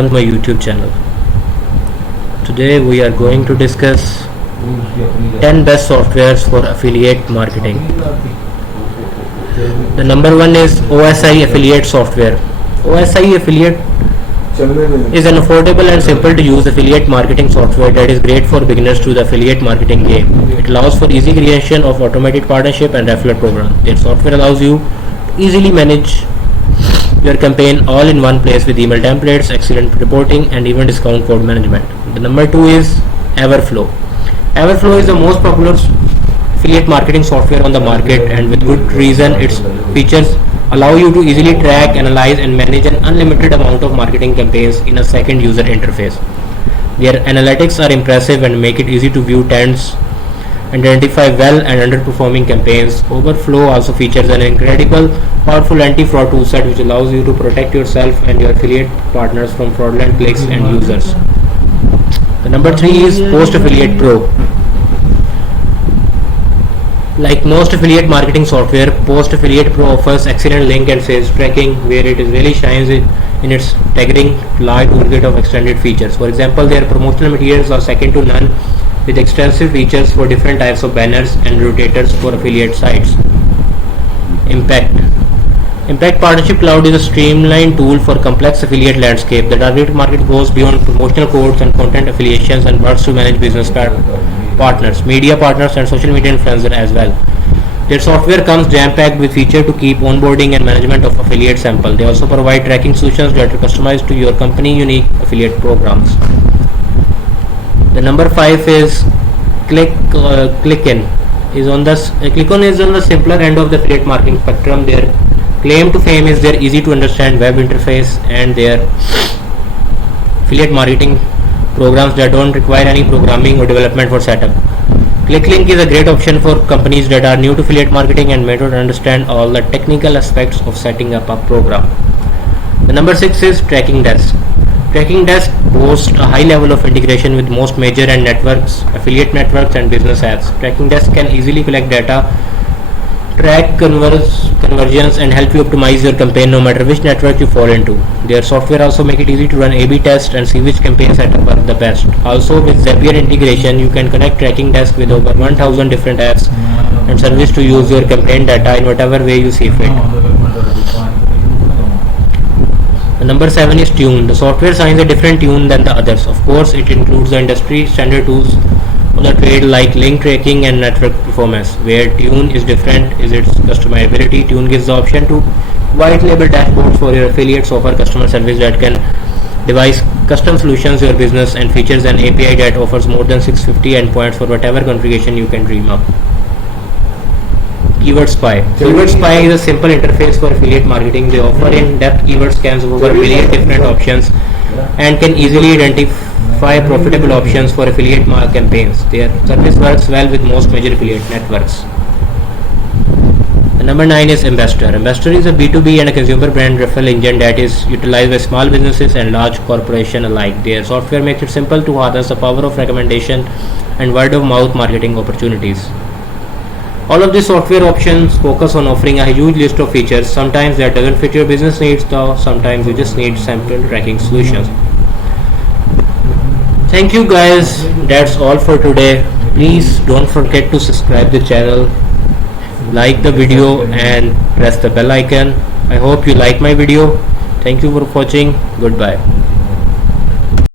my YouTube channel. Today we are going to discuss 10 best softwares for affiliate marketing. The number one is OSI affiliate software. OSI affiliate is an affordable and simple to use affiliate marketing software that is great for beginners to the affiliate marketing game. It allows for easy creation of automated partnership and referral program. Their software allows you to easily manage your campaign all in one place with email templates, excellent reporting, and even discount code management. The number two is Everflow. Everflow is the most popular affiliate marketing software on the market, and with good reason. Its features allow you to easily track, analyze, and manage an unlimited amount of marketing campaigns in a second user interface. Their analytics are impressive and make it easy to view trends, identify well and underperforming campaigns. Overflow also features an incredible, powerful anti-fraud toolset which allows you to protect yourself and your affiliate partners from fraudulent clicks and users. The number three is Post Affiliate Pro. Like most affiliate marketing software, Post Affiliate Pro offers excellent link and sales tracking, where it really shines in its staggering large toolkit of extended features. For example, their promotional materials are second to none, with extensive features for different types of banners and rotators for affiliate sites. Impact Partnership Cloud is a streamlined tool for complex affiliate landscape. The target market goes beyond promotional codes and content affiliations and works to manage business partners, media partners, and social media influencers as well. Their software comes jam-packed with features to keep onboarding and management of affiliate sample. They also provide tracking solutions that are customized to your company unique affiliate programs. The number five is Clickin. Clickon is on the simpler end of the affiliate marketing spectrum. Their claim to fame is their easy to understand web interface and their affiliate marketing programs that don't require any programming or development for setup. ClickLink is a great option for companies that are new to affiliate marketing and may not understand all the technical aspects of setting up a program. The number six is Tracking Desk. Tracking Desk boasts a high level of integration with most major and networks, affiliate networks, and business apps. Tracking Desk can easily collect data, track conversions, and help you optimize your campaign no matter which network you fall into. Their software also make it easy to run A/B tests and see which campaign setup work the best. Also, with Zapier integration, you can connect Tracking Desk with over 1000 different apps and services to use your campaign data in whatever way you see fit. The number seven is Tune. The software signs a different tune than the others. Of course, it includes the industry standard tools of the trade like link tracking and network performance. Where Tune is different is its customizability. Tune gives the option to white label dashboards for your affiliates, offer customer service that can devise custom solutions your business, and features an API that offers more than 650 endpoints for whatever configuration you can dream up. Keyword Spy. Keyword Spy is a simple interface for affiliate marketing. They offer in-depth keyword scans of over a million different options and can easily identify profitable options for affiliate campaigns. Their service works well with most major affiliate networks. The number 9 is Ambassador. Ambassador is a B2B and a consumer brand referral engine that is utilized by small businesses and large corporations alike. Their software makes it simple to harness the power of recommendation and word-of-mouth marketing opportunities. All of these software options focus on offering a huge list of features. Sometimes that doesn't fit your business needs, though sometimes you just need sample tracking solutions. Thank you guys, that's all for today. Please don't forget to subscribe the channel, like the video, and press the bell icon. I hope you like my video. Thank you for watching. Goodbye.